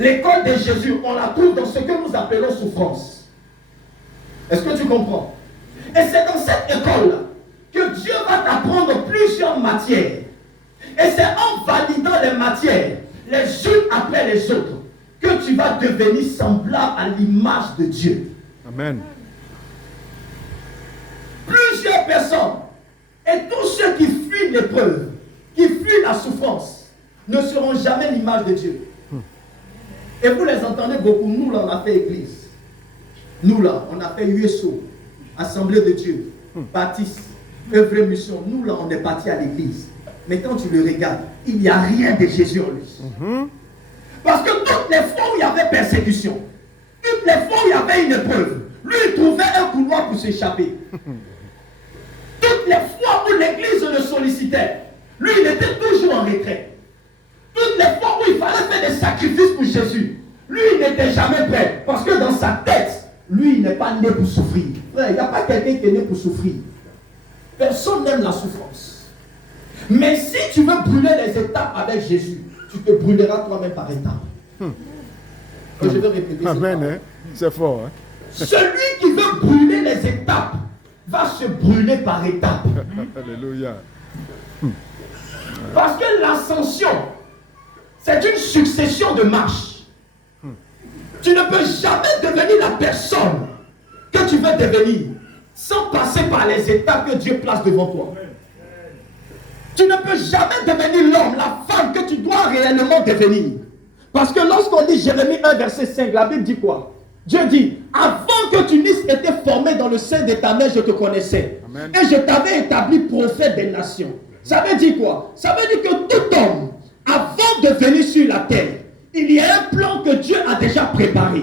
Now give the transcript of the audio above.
L'école de Jésus, on la trouve dans ce que nous appelons souffrance. Est-ce que tu comprends? Et c'est dans cette école-là que Dieu va t'apprendre plusieurs matières. Et c'est en validant les matières, les unes après les autres, que tu vas devenir semblable à l'image de Dieu. Amen. Plusieurs personnes, et tous ceux qui fuient l'épreuve, qui fuient la souffrance, ne seront jamais l'image de Dieu. Et vous les entendez beaucoup. Nous là, on a fait église. Nous là, on a fait USO, Assemblée de Dieu, Baptiste, œuvre mission. Nous là, on est parti à l'église. Mais quand tu le regardes, il n'y a rien de Jésus en lui. Parce que toutes les fois où il y avait persécution, toutes les fois où il y avait une épreuve, lui il trouvait un couloir pour s'échapper. Toutes les fois où l'église le sollicitait, lui il était toujours en retrait. Toutes les fois où il fallait faire des sacrifices pour Jésus, lui il n'était jamais prêt. Parce que dans sa tête, lui il n'est pas né pour souffrir. Frère, il n'y a pas quelqu'un qui est né pour souffrir. Personne n'aime la souffrance. Mais si tu veux brûler les étapes avec Jésus, tu te brûleras toi-même par étapes. Je vais répéter ça. Amen, hein? C'est fort. Hein? Celui qui veut brûler les étapes va se brûler par étapes. Alléluia. Parce que l'ascension, c'est une succession de marches. Tu ne peux jamais devenir la personne que tu veux devenir sans passer par les étapes que Dieu place devant toi. Tu ne peux jamais devenir l'homme, la femme que tu dois réellement devenir. Parce que lorsqu'on lit Jérémie 1, verset 5, la Bible dit quoi? Dieu dit, avant que tu n'eusses été formé dans le sein de ta mère, je te connaissais. Amen. Et je t'avais établi prophète des nations. Ça veut dire quoi? Ça veut dire que tout homme, avant de venir sur la terre, il y a un plan que Dieu a déjà préparé.